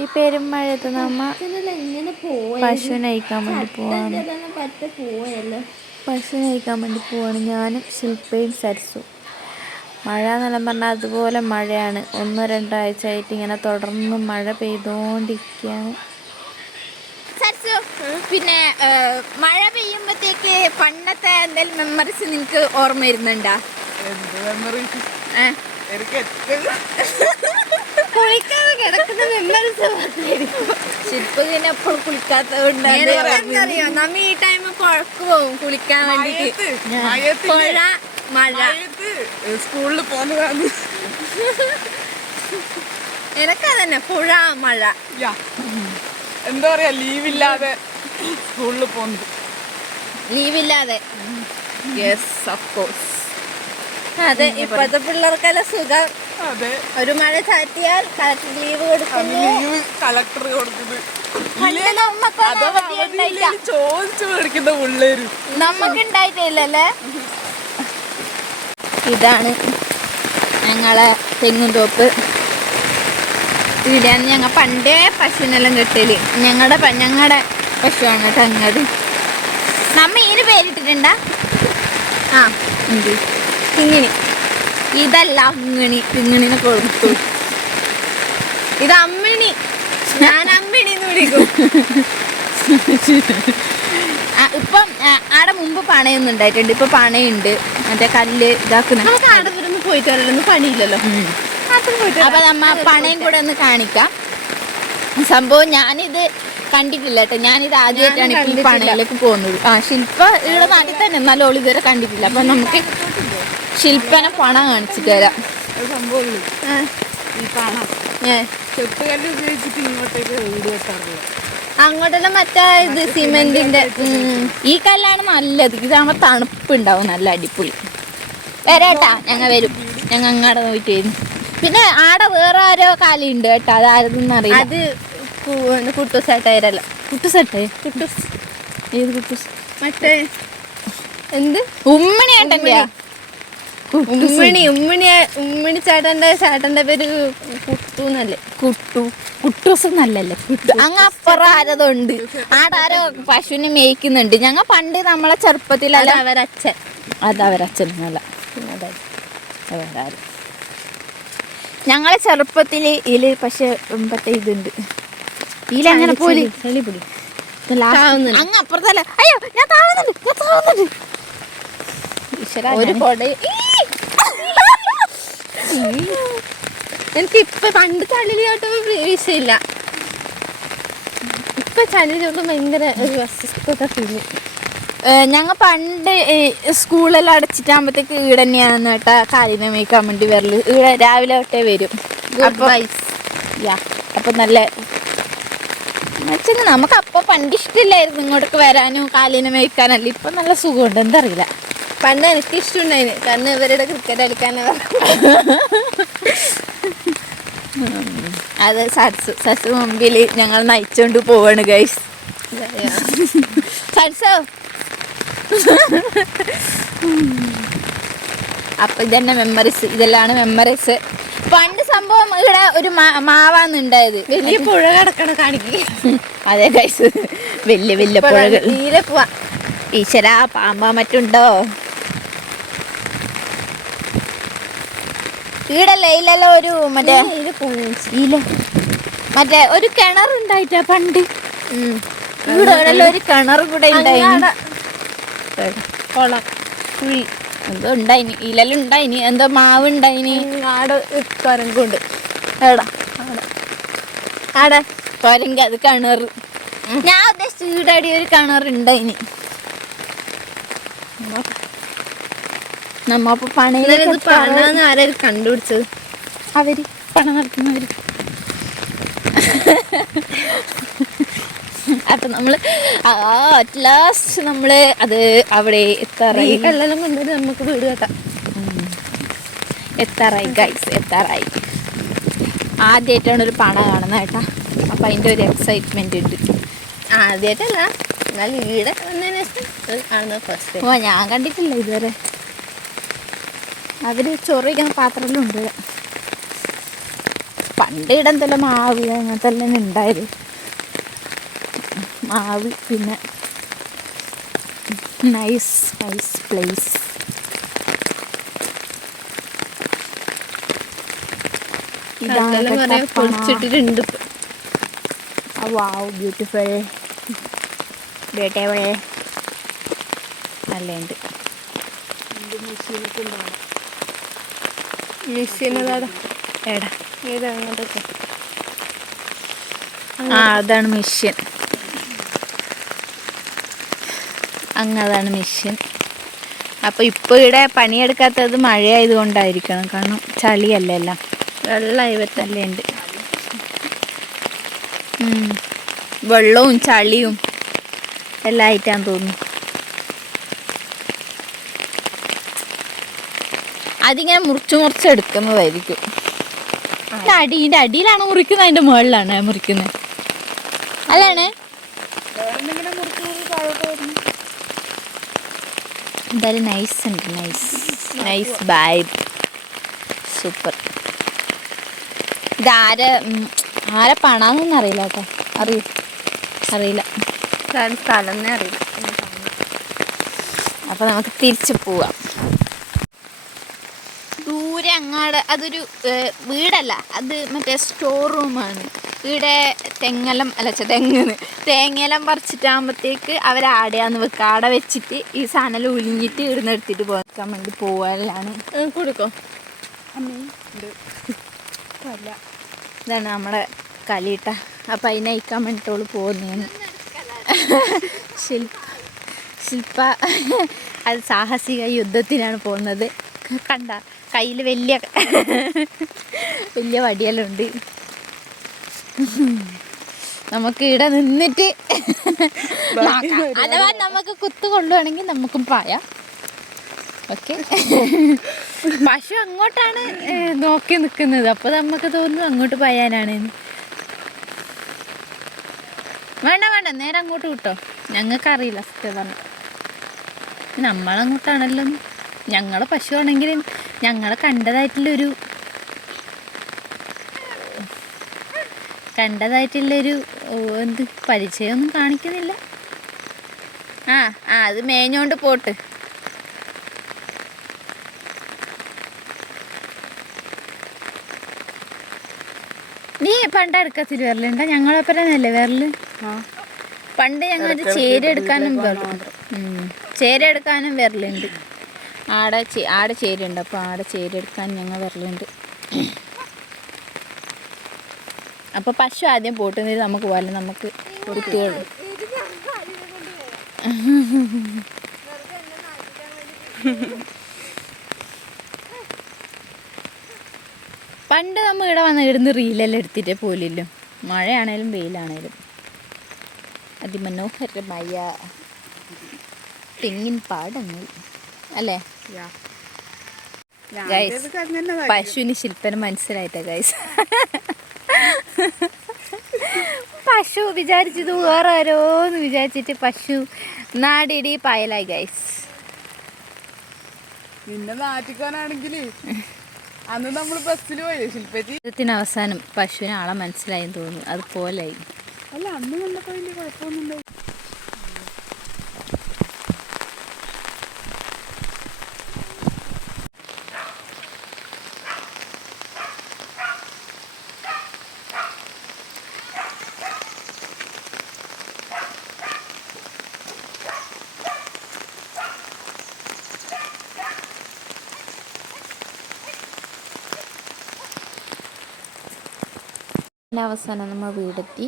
ഈ പെരുമഴത്ത് നമ്മ എങ്ങനെ പോയ പശു നയിക്കാൻ വേണ്ടി പോവാണ്. പശു നയിക്കാൻ വേണ്ടി പോവാണ്. ഞാനും ശില്പയും സരസും. മഴ എന്നെല്ലാം പറഞ്ഞാൽ അതുപോലെ മഴയാണ്. ഒന്നോ രണ്ടാഴ്ച ആയിട്ട് ഇങ്ങനെ തുടർന്ന് മഴ പെയ്തോണ്ടിരിക്കുകയാണ് പിന്നെ മഴ പെയ്യുമ്പത്തേക്ക് പണ്ടത്തെ എന്തെങ്കിലും മെമ്മറീസ് നിനക്ക് ഓർമ്മ വരുന്നുണ്ടോ? എന്ത് മെമ്മറീസ് ഏ? കുളിക്കാതെ കിടക്കുന്ന മെമ്മറീസ് പിന്നെ നമ്മ ഈ ടൈം പുഴക്ക് പോകും കുളിക്കാൻ വേണ്ടിട്ട് പുഴ മഴ. സ്കൂളിൽ പോകുന്നതാണ് എനക്കതന്നെ പുഴ മഴ. യാ. എന്താ പറയാ ലീവില്ലാതെ സ്കൂളിൽ പോകുന്നത്. ലീവില്ലാതെ. യെസ് ഓഫ് കോഴ്സ് അതെ ഇപ്പോഴത്തെ പിള്ളേർക്കെല്ലാം സുഖം. അതെ. ഒരു മഴ ചാറ്റിയാൽ കളക്ടർ ലീവ് കൊടുക്കുന്നു. ലീവ് കളക്ടർ കൊടുക്കുന്നത് ചോദിച്ചു മേടിക്കുന്ന പിള്ളേര്. നമുക്ക് ഉണ്ടായിട്ടില്ലല്ലേ ഇതാണ് ഞങ്ങളെ തെങ്ങും തോപ്പ്. ഇവിടെയാണ് ഞങ്ങൾ പണ്ടേ പശുവിനെല്ലാം കെട്ടൽ ഞങ്ങളുടെ ഞങ്ങളുടെ പശുവാണ് കേട്ടോ നമ്മ ഇതിന് പേരിട്ടിട്ടുണ്ടാ? ആ ഉണ്ട്. കിങ്ങിണി ഇതല്ല അങ്ങിണി കിങ്ങിണിനെ കൊടുത്തു. ഇത് അമ്മിണി. ഞാൻ അമ്മിണി എന്ന് വിളിക്കും. ഇപ്പം ആടെ മുമ്പ് പണയൊന്നും ഉണ്ടായിട്ടുണ്ട് ഇപ്പൊ പണയുണ്ട്. മറ്റേ കല്ല് ഇതാക്കുന്ന. നമുക്ക് ആടെ വരുമ്പോ പോയിട്ട് വരലൊന്നും പണിയില്ലല്ലോ. അപ്പൊ നമ്മ പണയും കൂടെ ഒന്ന് കാണിക്കാം. സംഭവം ഞാനിത് കണ്ടിട്ടില്ല കേട്ടോ. ഞാനിത് ആദ്യമായിട്ടാണ് ഈ പണയിലേക്ക് പോകുന്നത്. ആ ശില്പ ഇവിടെ നാട്ടിൽ തന്നെ. എന്നാലും ഓൾ ഇതുവരെ കണ്ടിട്ടില്ല. അപ്പൊ നമുക്ക് ശില്പനെ പണ കാണിച്ചിട്ട് തരാം ഈ ഉപയോഗിച്ചിട്ട് ഇങ്ങോട്ടേക്ക് വീട് വെക്കാറുള്ളത് അങ്ങോട്ടെല്ലാം മറ്റേ ഇത് സിമെന്റിന്റെ. ഈ കല്ലാണ് നല്ലത്. ഇതാകുമ്പോ തണുപ്പുണ്ടാവും. നല്ല അടിപൊളി. വരാട്ടാ ഞങ്ങ വരും. ഞങ്ങ അങ്ങാടെ നോക്കിട്ട് വരും. പിന്നെ ആടെ വേറെ ഓരോ കാലുണ്ട് കേട്ടോ. അത് അറിയാം അത് കുട്ടൂസായിട്ടായിരല്ല കുട്ടു കുട്ടുസ് കുട്ടൂസ്. ഏത് കുട്ടുസ്? മറ്റേ എന്ത്? ഉമ്മണി ഏട്ടന്റെയാ ഉമ്മണി. ഉമ്മണി ഉമ്മണി ചേട്ടന്റെ ചേട്ടന്റെ പേര് കുട്ടൂന്നല്ലേ? കുട്ടു. കുട്ടൂസ് നല്ലല്ലേ കുട്ടു. അങ്ങ് അപ്പുറം ആരതുണ്ട് ആടാരോ പശുവിനെ മേയ്ക്കുന്നുണ്ട്. ഞങ്ങൾ പണ്ട് നമ്മളെ ചെറുപ്പത്തിലല്ല അവരച്ഛൻ. അത് അവരച്ഛനല്ല ഞങ്ങളെ ചെറുപ്പത്തിൽ ഇൽ പക്ഷെ മറ്റേ ഇതുണ്ട്. ഇതിലങ്ങനെ പോലെ. അങ്ങ് അപ്പുറത്തല്ല. അയ്യോ ഞാൻ താവുന്നുണ്ട്. ഞാൻ താവുന്നുണ്ട്. ഒരു കൊട എനിക്ക് ഇപ്പൊ പണ്ട് ചളിയിൽ ചോട്ടുമ്പോ വിഷയമില്ല ഇപ്പൊ ചളിയിൽ ചോട്ടുമ്പോ ഭയങ്കര ഒരു അസ്വസ്ഥത ഫീൽ. ഞങ്ങൾ ഞങ്ങ പണ്ട് സ്കൂളെല്ലാം അടച്ചിട്ടാകുമ്പോഴത്തേക്ക് ഈട് തന്നെയാണെന്ന് കേട്ടാ കാലിനെ മേക്കാൻ വേണ്ടി വരൽ. ഈടെ രാവിലെ തൊട്ടേ വരും. അപ്പൊ നല്ല നമുക്ക് അപ്പൊ പണ്ട് ഇഷ്ടമില്ലായിരുന്നു ഇങ്ങോട്ടേക്ക് വരാനും കാലിനെ മേയ്ക്കാനല്ല. ഇപ്പൊ നല്ല സുഖമുണ്ട്. എന്താ അറിയില്ല പണ്ട് എനിക്ക് ഇഷ്ടമുണ്ടായിന് കാരണം ഇവരുടെ ക്രിക്കറ്റ് കളിക്കാൻ അത് സരസ് സരസ് മുമ്പിൽ ഞങ്ങൾ നയിച്ചോണ്ട് പോവാണ് ഗൈസ് സരസോ അപ്പൊ ഇതന്നെ മെമ്മറീസ് ഇതെല്ലാം മെമ്മറീസ് പണ്ട് സംഭവം ഇവിടെ ഒരു മാവാന്ന് മാവാന്നുണ്ടായത് വലിയ പുഴ കിടക്കണ കാണിക്ക്. അതെ ഗൈസ് വലിയ വലിയ പുഴകൾ. തീരെ പോവാ ഈശ്വര പാമ്പാ മറ്റുണ്ടോ? ഈടല്ലേ ഇല്ലല്ലോ ഒരു മറ്റേ ഇല്ല മറ്റേ ഒരു കിണർ ഉണ്ടായിട്ടാ പണ്ട്. ഇവിടെ ഒരു കിണർ കൂടെ കൊളം കുഴി. എന്തോ ഉണ്ടായിനി. ഇലെല്ലാം ഉണ്ടായിനി. എന്തോ മാവ് ഉണ്ടായിനി. ആടെ കൊരങ്കുണ്ട്. എടാ. ആടെ. കൊരങ്ക അത് കിണർ. ഞാൻ ഉദ്ദേശിച്ചു ഈടടി ഒരു കിണർ ഉണ്ടായിനി. നമ്മ അപ്പൊ പണയിലേക്ക് പണന്ന് ആരും കണ്ടുപിടിച്ചത്? അവർ പണം നടത്തുന്നവര് അപ്പൊ നമ്മൾ അറ്റ് ലാസ്റ്റ് നമ്മൾ അത് അവിടെ എത്താറായി. കള്ളെല്ലാം കൊണ്ടുവരും നമുക്ക് വീട് കേട്ടാം എത്താറായി ഗൈസ് എത്താറായി. ആദ്യമായിട്ടാണ് ഒരു പണ കാണുന്നത് കേട്ടാ. അപ്പൊ അതിന്റെ ഒരു എക്സൈറ്റ്മെന്റ് ഉണ്ട്. ആദ്യമായിട്ടല്ല എന്നാലും ഈടെ വന്നതിന് ശേഷം കാണുന്നത് ഫസ്റ്റ് ഓ ഞാൻ കണ്ടിട്ടില്ല ഇതുവരെ. അവർ ചോറ് വയ്ക്കുന്ന പാത്രമെല്ലാം ഉണ്ട്. പണ്ട് ഇടന്തെല്ലാം മാവ് അങ്ങനത്തെ എല്ലാം ഉണ്ടായത്. മാവ് പിന്നെ നൈസ് നൈസ് പ്ലേസ് പൊളിച്ചിട്ടിട്ടുണ്ട്. വാവ് ബ്യൂട്ടിഫുൾ ബ്യൂട്ടിഫുൾ നല്ലുണ്ട് മെഷീൻ ആ അതാണ് മിഷ്യൻ. അങ്ങതാണ് മിഷ്യൻ. അപ്പോൾ ഇപ്പോൾ ഇവിടെ പണിയെടുക്കാത്തത് മഴയായത് കൊണ്ടായിരിക്കണം കാരണം ചളിയല്ല എല്ലാം. വെള്ളം ഇവത്തല്ലേ ഉണ്ട് വെള്ളവും ചളിയും എല്ലാം ആയിട്ടാന്ന് തോന്നുന്നു. അതിങ്ങനെ മുറിച്ച് മുറിച്ച് എടുക്കുന്നതായിരിക്കും. ഇത് അടീന്റെ അടിയിലാണ് മുറിക്കുന്നത് അതിന്റെ മുകളിലാണ് മുറിക്കുന്നത്. അല്ലാണ്? എന്തായാലും നൈസ് ഉണ്ട് നൈസ് നൈസ് വൈബ് സൂപ്പർ ഇതാര ആരെ പണാന്നൊന്നും അറിയില്ല കേട്ടോ. അറിയൂ. അറിയില്ല. സ്ഥലം അറിയില്ല. അപ്പോൾ നമുക്ക് തിരിച്ചു പോവാം. ദൂരെ അങ്ങാട് അതൊരു വീടല്ല. അത് മറ്റേ സ്റ്റോർ റൂമാണ് ഇവിടെ തെങ്ങലം അല്ല തെങ്ങ് തേങ്ങയെല്ലാം പറിച്ചിട്ടാകുമ്പോഴത്തേക്ക് അവർ ആടെയാന്ന് വെക്കുക ആടെ വെച്ചിട്ട് ഈ സാധനം ഉലിഞ്ഞിട്ട് ഇവിടുന്ന് എടുത്തിട്ട് പോകാൻ വേണ്ടി പോകാനാണ് കൊടുക്കോ. ഇതാണ് നമ്മളെ കളിയിട്ട അപ്പം അതിനെ അയക്കാൻ വേണ്ടിട്ടോൾ പോകുന്നതാണ് ശില്പ ശില്പ അത് സാഹസിക യുദ്ധത്തിനാണ് പോകുന്നത്. കണ്ട? കയ്യിൽ വലിയ വലിയ വടിയെല്ലാം നമുക്ക് ഇവിടെ നിന്നിട്ട്. അഥവാ നമുക്ക് കുത്തു കൊള്ളുവാണെങ്കിൽ നമുക്കും പായാം. ഓക്കെ. പശു അങ്ങോട്ടാണ് നോക്കി നിൽക്കുന്നത് അപ്പോൾ നമുക്ക് തോന്നുന്നു അങ്ങോട്ട് പായാനാണ്. വേണ്ട വേണ്ട. നേരെ അങ്ങോട്ട് വിട്ടോ. ഞങ്ങൾക്കറിയില്ല സത്യം പറഞ്ഞു. നമ്മളങ്ങോട്ടാണല്ലോ ഞങ്ങളെ പശു ആണെങ്കിൽ ഞങ്ങളെ കണ്ടതായിട്ടുള്ളൊരു കണ്ടതായിട്ടുള്ളൊരു എന്ത് പരിചയമൊന്നും കാണിക്കുന്നില്ല. ആ ആ അത് മേഞ്ഞോണ്ട് പോട്ട്. നീ പണ്ട് അടുക്കത്തിൽ വരലുണ്ട ഞങ്ങളൊപ്പരന്നല്ലേ വരൽ? പണ്ട് ഞങ്ങൾ ചേര എടുക്കാനും ചേരെടുക്കാനും. ചേര എടുക്കാനും വരലുണ്ട്. ആടെ ചേ- ആടെ ചേരുണ്ട്. അപ്പോൾ ആടെ ചേരെടുക്കാൻ ഞങ്ങൾ വരലുണ്ട്. അപ്പോൾ പശു ആദ്യം പോട്ടുന്നിട്ട് നമുക്ക് പോലെ നമുക്ക് കൊടുത്തുള്ളൂ പണ്ട് നമ്മൾ ഇവിടെ വന്ന് ഇവിടുന്ന് റീലെല്ലാം എടുത്തിട്ടേ പോലില്ലോ മഴയാണേലും വെയിലാണേലും. അതിമനോഹരമായ തെങ്ങിൻ പാടങ്ങൾ. അല്ലേ? ഗൈസ് പശുവിന് ശില്പന മനസ്സിലായിട്ടാ ഗൈസ് പശു വിചാരിച്ചത് വേറെ ആരോന്ന് വിചാരിച്ചിട്ട് പശു നാടിടി പായലായി ഗൈസ് നിന്നെ നാട്ടിക്കാനാണെങ്കിൽ അന്ന് നമ്മൾ ബസ്സിൽ പോയി ത്തിന് അവസാനം പശുവിന് ആളെ മനസ്സിലായെന്ന് തോന്നുന്നു. അതുപോലായി അല്ല അന്ന് കണ്ടപ്പോ വലിയ കുഴപ്പമൊന്നും അവസാനം നമ്മൾ വീടെത്തി.